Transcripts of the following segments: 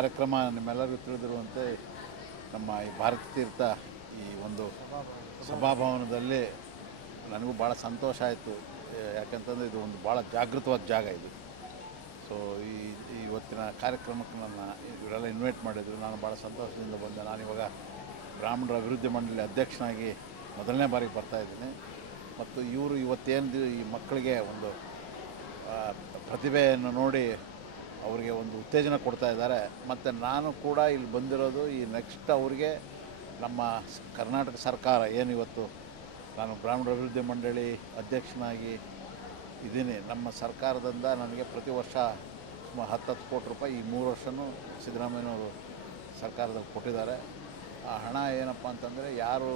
ಕಾರ್ಯಕ್ರಮ ನಿಮ್ಮೆಲ್ಲರಿಗೂ ತಿಳಿದಿರುವಂತೆ ನಮ್ಮ ಈ ಭಾರತ ತೀರ್ಥ ಈ ಒಂದು ಸಭಾಭವನದಲ್ಲಿ ನನಗೂ ಭಾಳ ಸಂತೋಷ ಆಯಿತು. ಯಾಕಂತಂದರೆ ಇದು ಒಂದು ಭಾಳ ಜಾಗೃತವಾದ ಜಾಗ ಇದು. ಸೊ ಈ ಇವತ್ತಿನ ಕಾರ್ಯಕ್ರಮಕ್ಕೆ ನನ್ನ ಇವರೆಲ್ಲ ಇನ್ವೈಟ್ ಮಾಡಿದರು. ನಾನು ಭಾಳ ಸಂತೋಷದಿಂದ ಬಂದೆ. ನಾನಿವಾಗ ಬ್ರಾಹ್ಮಣರ ಅಭಿವೃದ್ಧಿ ಮಂಡಳಿ ಅಧ್ಯಕ್ಷನಾಗಿ ಮೊದಲನೇ ಬಾರಿಗೆ ಬರ್ತಾಯಿದ್ದೀನಿ ಮತ್ತು ಇವರು ಇವತ್ತೇನು ಈ ಮಕ್ಕಳಿಗೆ ಒಂದು ಪ್ರತಿಭೆಯನ್ನು ನೋಡಿ ಅವರಿಗೆ ಒಂದು ಉತ್ತೇಜನ ಕೊಡ್ತಾ ಇದ್ದಾರೆ. ಮತ್ತು ನಾನು ಕೂಡ ಇಲ್ಲಿ ಬಂದಿರೋದು ಈ ನೆಕ್ಸ್ಟ್ ಅವರಿಗೆ ನಮ್ಮ ಕರ್ನಾಟಕ ಸರ್ಕಾರ ಏನು ಇವತ್ತು ನಾನು ಗ್ರಾಮೀಣ ಅಭಿವೃದ್ಧಿ ಮಂಡಳಿ ಅಧ್ಯಕ್ಷನಾಗಿ ಇದ್ದೀನಿ. ನಮ್ಮ ಸರ್ಕಾರದಿಂದ ನನಗೆ ಪ್ರತಿ ವರ್ಷ ಸುಮಾರು ಹತ್ತು ಹತ್ತು ಕೋಟಿ ರೂಪಾಯಿ ಈ ಮೂರು ವರ್ಷವೂ ಸಿದ್ದರಾಮಯ್ಯನವರು ಸರ್ಕಾರದಲ್ಲಿ ಕೊಟ್ಟಿದ್ದಾರೆ. ಆ ಹಣ ಏನಪ್ಪ ಅಂತಂದರೆ ಯಾರು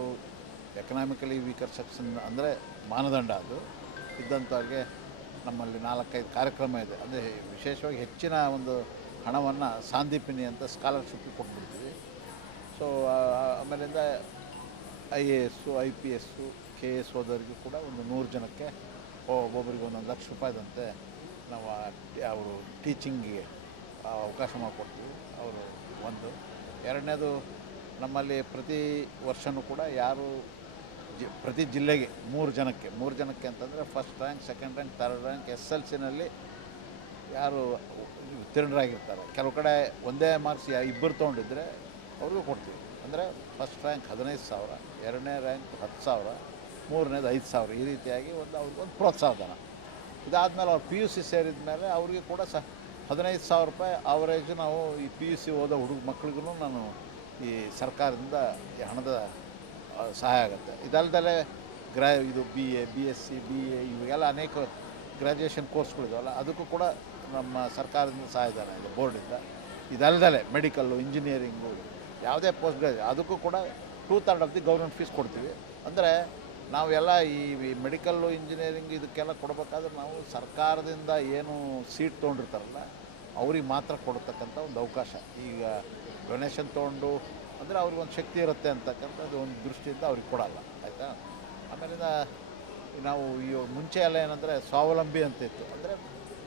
ಎಕನಾಮಿಕಲಿ ವೀಕರ್ ಸೆಕ್ಷನ್ ಅಂದರೆ ಮಾನದಂಡ ಅದು. ಇದ್ದಂಥವ್ರಿಗೆ ನಮ್ಮಲ್ಲಿ ನಾಲ್ಕೈದು ಕಾರ್ಯಕ್ರಮ ಇದೆ. ಅಂದರೆ ವಿಶೇಷವಾಗಿ ಹೆಚ್ಚಿನ ಒಂದು ಹಣವನ್ನು ಸಾಂದೀಪಿನಿ ಅಂತ ಸ್ಕಾಲರ್ಶಿಪ್ ಕೊಟ್ಬಿಡ್ತೀವಿ. ಸೊ ಆಮೇಲಿಂದ I A S I P S K S ಓದೋರಿಗೂ ಕೂಡ ಒಂದು ನೂರು ಜನಕ್ಕೆ ಒಬ್ಬೊಬ್ಬರಿಗೆ ಒಂದೊಂದು ಲಕ್ಷ ರೂಪಾಯಿದಂತೆ ನಾವು ಅವರು ಟೀಚಿಂಗಿಗೆ ಅವಕಾಶ ಮಾಡಿಕೊಡ್ತೀವಿ. ಅವರು ಒಂದು. ಎರಡನೇದು, ನಮ್ಮಲ್ಲಿ ಪ್ರತಿ ವರ್ಷವೂ ಕೂಡ ಯಾರು ಜಿ ಪ್ರತಿ ಜಿಲ್ಲೆಗೆ ಮೂರು ಜನಕ್ಕೆ. ಮೂರು ಜನಕ್ಕೆ ಅಂತಂದರೆ first rank second rank third rank S L ಸಿನಲ್ಲಿ ಯಾರು ಉತ್ತೀರ್ಣರಾಗಿರ್ತಾರೆ. ಕೆಲವು ಕಡೆ ಒಂದೇ ಮಾರ್ಕ್ಸ್ ಇಬ್ಬರು ತೊಗೊಂಡಿದ್ರೆ ಅವ್ರಿಗೂ ಕೊಡ್ತೀವಿ. ಅಂದರೆ ಫಸ್ಟ್ ರ್ಯಾಂಕ್ ಹದಿನೈದು ಸಾವಿರ, ಎರಡನೇ ರ್ಯಾಂಕ್ ಹತ್ತು ಸಾವಿರ, ಮೂರನೇದು ಐದು ಸಾವಿರ ಈ ರೀತಿಯಾಗಿ ಒಂದು ಅವ್ರಿಗೊಂದು ಪ್ರೋತ್ಸಾಹ ಪ್ರೋತ್ಸಾಹಧನ. ಇದಾದಮೇಲೆ ಅವ್ರು ಪಿ ಯು ಸಿ ಸೇರಿದ ಮೇಲೆ ಅವ್ರಿಗೆ ಕೂಡ ಸಹ ಹದಿನೈದು ಸಾವಿರ ರೂಪಾಯಿ ಆವರೇಜ್ ನಾವು ಈ ಪಿ ಯು ಸಿ ಓದೋ ಹುಡುಗ ಮಕ್ಳಿಗೂ ನಾನು ಈ ಸರ್ಕಾರದಿಂದ ಹಣದ ಸಹಾಯ ಆಗುತ್ತೆ. ಇದಲ್ದಲೆ ಗ್ರಾ ಇದು B A B S C B A ಇವೆಲ್ಲ ಅನೇಕ ಗ್ರ್ಯಾಜುಯೇಷನ್ ಕೋರ್ಸ್ಗಳಿದಾವಲ್ಲ ಅದಕ್ಕೂ ಕೂಡ ನಮ್ಮ ಸರ್ಕಾರದಿಂದ ಸಹಾಯಧನ ಇದೆ, ಬೋರ್ಡಿಂದ. ಇದಲ್ದಲೆ ಮೆಡಿಕಲ್ಲು ಇಂಜಿನಿಯರಿಂಗು ಯಾವುದೇ ಪೋಸ್ಟ್ ಗ್ರಾಜು ಅದಕ್ಕೂ ಕೂಡ two third of the government fees ಕೊಡ್ತೀವಿ. ಅಂದರೆ ನಾವೆಲ್ಲ ಈ ಮೆಡಿಕಲ್ಲು ಇಂಜಿನಿಯರಿಂಗ್ ಇದಕ್ಕೆಲ್ಲ ಕೊಡಬೇಕಾದ್ರೆ ನಾವು ಸರ್ಕಾರದಿಂದ ಏನು ಸೀಟ್ ತೊಗೊಂಡಿರ್ತಾರಲ್ಲ, ಅವ್ರಿಗೆ ಮಾತ್ರ ಕೊಡ್ತಕ್ಕಂಥ ಒಂದು ಅವಕಾಶ. ಈಗ ಡೊನೇಷನ್ ತೊಗೊಂಡು ಅಂದರೆ ಅವ್ರಿಗೆ ಒಂದು ಶಕ್ತಿ ಇರುತ್ತೆ ಅಂತಕ್ಕಂಥದ್ದು ಒಂದು ದೃಷ್ಟಿಯಿಂದ ಅವ್ರಿಗೆ ಕೊಡಲ್ಲ, ಆಯಿತಾ? ಆಮೇಲಿಂದ ನಾವು ಈ ಮುಂಚೆ ಎಲ್ಲ ಏನಂದರೆ ಸ್ವಾವಲಂಬಿ ಅಂತ ಇತ್ತು. ಅಂದರೆ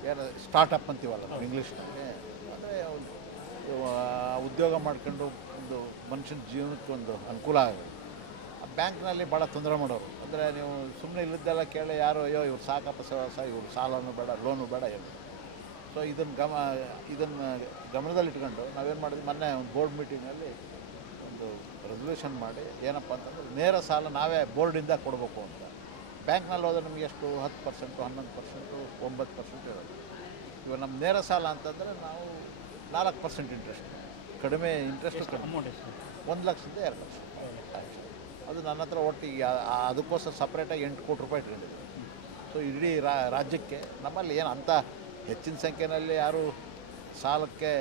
ಏನು ಸ್ಟಾರ್ಟಪ್ ಅಂತೀವಲ್ಲ ನಾವು ಇಂಗ್ಲೀಷ್ನಲ್ಲಿ ಅಂದರೆ ಉದ್ಯೋಗ ಮಾಡ್ಕೊಂಡು ಒಂದು ಮನುಷ್ಯನ ಜೀವನಕ್ಕೆ ಒಂದು ಅನುಕೂಲ ಆಗೋದು. ಬ್ಯಾಂಕ್ನಲ್ಲಿ ಭಾಳ ತೊಂದರೆ ಮಾಡೋರು. ಅಂದರೆ ನೀವು ಸುಮ್ಮನೆ ಇಲ್ಲದೆಲ್ಲ ಕೇಳಿ ಯಾರು, ಅಯ್ಯೋ, ಇವ್ರು ಸಾಕಪ್ಪ ಸಹ ಇವ್ರು ಸಾಲನೂ ಬೇಡ ಲೋನು ಬೇಡ ಏನು ಸೊ ಇದನ್ನು ಗಮ, ಇದನ್ನು ಗಮನದಲ್ಲಿಟ್ಕೊಂಡು ನಾವೇನು ಮಾಡಿದ್ವಿ, ಮೊನ್ನೆ ಒಂದು ಬೋರ್ಡ್ ಮೀಟಿಂಗಲ್ಲಿ ಒಂದು ರೆಸಲ್ಯೂಷನ್ ಮಾಡಿ ಏನಪ್ಪ ಅಂತಂದರೆ ನೇರ ಸಾಲ ನಾವೇ ಬೋರ್ಡಿಂದ ಕೊಡಬೇಕು ಅಂತ. ಬ್ಯಾಂಕ್ನಲ್ಲಿ ಹೋದರೆ ನಮಗೆ ಎಷ್ಟು? ಹತ್ತು ಪರ್ಸೆಂಟು ಹನ್ನೊಂದು ಪರ್ಸೆಂಟು ಒಂಬತ್ತು ಪರ್ಸೆಂಟ್ ಇರೋದು ಇವಾಗ ನಮ್ಮ ನೇರ ಸಾಲ ಅಂತಂದರೆ ನಾವು ನಾಲ್ಕು ಪರ್ಸೆಂಟ್ ಇಂಟ್ರೆಸ್ಟ್ ಕಡಿಮೆ ಇಂಟ್ರೆಸ್ಟ್ ಅಮೌಂಟ್ ಒಂದು ಲಕ್ಷದಿಂದ ಎರಡು ಲಕ್ಷ. ಅದು ನನ್ನ ಹತ್ರ ಒಟ್ಟಿಗೆ ಅದಕ್ಕೋಸ್ಕರ ಸಪ್ರೇಟಾಗಿ ಎಂಟು ಕೋಟಿ ರೂಪಾಯಿ ಇಟ್ಕೊಂಡಿದ್ದೆ. ಸೊ ಇಡೀ ರಾ ರಾಜ್ಯಕ್ಕೆ ನಮ್ಮಲ್ಲಿ ಏನು ಅಂಥ ಹೆಚ್ಚಿನ ಸಂಖ್ಯೆಯಲ್ಲಿ ಯಾರೂ ಸಾಲಕ್ಕೆ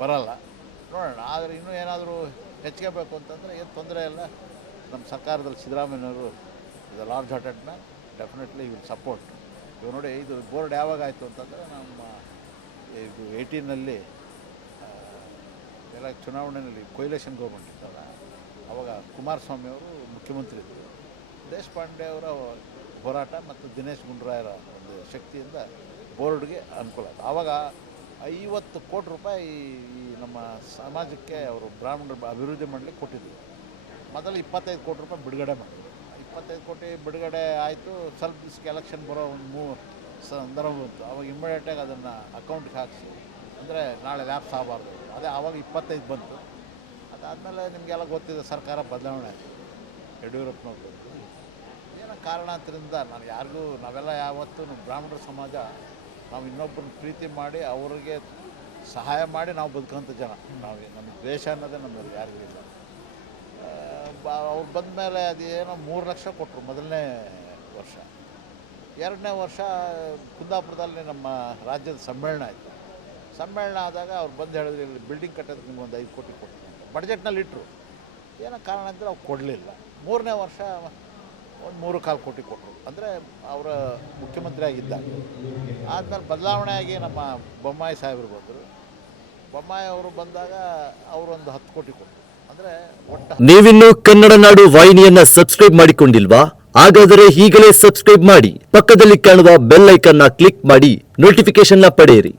ಬರಲ್ಲ. ನೋಡೋಣ. ಆದರೆ ಇನ್ನೂ ಏನಾದರೂ ಹೆಚ್ಚಿಗೆ ಬೇಕು ಅಂತಂದರೆ ಏನು ತೊಂದರೆ ಇಲ್ಲ. ನಮ್ಮ ಸರ್ಕಾರದಲ್ಲಿ ಸಿದ್ದರಾಮಯ್ಯನವರು ಇದು large hearted man definitely will support ಇವು ನೋಡಿ, ಇದು ಬೋರ್ಡ್ ಯಾವಾಗ ಆಯಿತು ಅಂತಂದರೆ ನಮ್ಮ, ಇದು ಏಯ್ಟೀನಲ್ಲಿ ಎಲ್ಲ ಚುನಾವಣೆಯಲ್ಲಿ ಕೊಯ್ಲೇಶನ್ ಗೌರ್ಮೆಂಟ್ ಇತ್ತಲ್ಲ ಅವಾಗ ಕುಮಾರಸ್ವಾಮಿ ಅವರು ಮುಖ್ಯಮಂತ್ರಿ ಇದ್ದರು ದೇಶಪಾಂಡೆ ಅವರ ಹೋರಾಟ ಮತ್ತು ದಿನೇಶ್ ಗುಂಡ್ರಾಯರ ಒಂದು ಶಕ್ತಿಯಿಂದ ಬೋರ್ಡ್ಗೆ ಅನುಕೂಲ ಆಯ್ತು. ಆವಾಗ ಐವತ್ತು ಕೋಟಿ ರೂಪಾಯಿ ನಮ್ಮ ಸಮಾಜಕ್ಕೆ ಅವರು ಬ್ರಾಹ್ಮಣರ ಅಭಿವೃದ್ಧಿ ಮಾಡಲಿಕ್ಕೆ ಕೊಟ್ಟಿದ್ದರು ಮೊದಲು ಇಪ್ಪತ್ತೈದು ಕೋಟಿ ರೂಪಾಯಿ ಬಿಡುಗಡೆ ಮಾಡಿದ್ರು. ಇಪ್ಪತ್ತೈದು ಕೋಟಿ ಬಿಡುಗಡೆ ಆಯಿತು ಸ್ವಲ್ಪ ದಿವಸಕ್ಕೆ ಎಲೆಕ್ಷನ್ ಬರೋ ಒಂದು ಮೂ, ಸಂದರ್ಭ ಬಂತು. ಅವಾಗ ಇಮ್ಮಿಡಿಯೇಟಾಗಿ ಅದನ್ನು ಅಕೌಂಟ್ಗೆ ಹಾಕಿಸಿ, ಅಂದರೆ ನಾಳೆ ಲ್ಯಾಪ್ಸ್ ಆಗಬಾರ್ದು. ಅದೇ ಆವಾಗ ಇಪ್ಪತ್ತೈದು ಬಂತು. ಅದಾದಮೇಲೆ ನಿಮಗೆಲ್ಲ ಗೊತ್ತಿದೆ, ಸರ್ಕಾರ ಬದಲಾವಣೆ ಯಡಿಯೂರಪ್ಪನವ್ರು ಬಂತು ಏನೋ ಕಾರಣಾಂತರಿಂದ ನಾನು ಯಾರಿಗೂ, ನಾವೆಲ್ಲ ಯಾವತ್ತೂ ಬ್ರಾಹ್ಮಣರ ಸಮಾಜ, ನಾವು ಇನ್ನೊಬ್ಬರನ್ನ ಪ್ರೀತಿ ಮಾಡಿ ಅವ್ರಿಗೆ ಸಹಾಯ ಮಾಡಿ ನಾವು ಬದುಕೋಂಥ ಜನ. ನಾವು ನಮ್ಮ ದ್ವೇಷ ಅನ್ನೋದೇ ನಮ್ಮಲ್ಲಿ ಯಾರಿಗೂ ಇಲ್ಲ. ಅವ್ರು ಬಂದ ಮೇಲೆ ಅದೇನೋ ಮೂರು ಲಕ್ಷ ಕೊಟ್ಟರು ಮೊದಲನೇ ವರ್ಷ. ಎರಡನೇ ವರ್ಷ ಕುಂದಾಪುರದಲ್ಲಿ ನಮ್ಮ ರಾಜ್ಯದ ಸಮ್ಮೇಳನ ಆಯಿತು. ಸಮ್ಮೇಳನ ಆದಾಗ ಅವ್ರು ಬಂದು ಹೇಳಿದ್ರು, ಇಲ್ಲಿ ಬಿಲ್ಡಿಂಗ್ ಕಟ್ಟೋದಕ್ಕೆ ನಿಮ್ಗೆ ಒಂದು ಐದು ಕೋಟಿ ಕೊಡ್ತೀನಿ ಬಡ್ಜೆಟ್ನಲ್ಲಿ ಇಟ್ಟರು ಏನೋ ಕಾರಣ ಅಂದರೆ ಅವ್ರು ಕೊಡಲಿಲ್ಲ. ಮೂರನೇ ವರ್ಷ ಒಂದು ಮೂರು ಕಾಲು ಕೋಟಿ ಕೊಟ್ಟರು ಅಂದರೆ ಅವರ ಮುಖ್ಯಮಂತ್ರಿ ಆಗಿದ್ದಾಗ ಆದಮೇಲೆ ಬದಲಾವಣೆ ಆಗಿ ನಮ್ಮ ಬೊಮ್ಮಾಯಿ ಸಾಹೇಬರು ಬಂದರು. ನೀವಿನ್ನು ಕನ್ನಡ ನಾಡು ವಾಹಿನಿಯನ್ನ ಸಬ್ಸ್ಕ್ರೈಬ್ ಮಾಡಿಕೊಂಡಿಲ್ವಾ? ಹಾಗಾದರೆ ಈಗಲೇ ಸಬ್ಸ್ಕ್ರೈಬ್ ಮಾಡಿ. ಪಕ್ಕದಲ್ಲಿ ಕಾಣುವ ಬೆಲ್ ಐಕನ್ನ ಕ್ಲಿಕ್ ಮಾಡಿ ನೋಟಿಫಿಕೇಶನ್ನ ಪಡೆಯಿರಿ.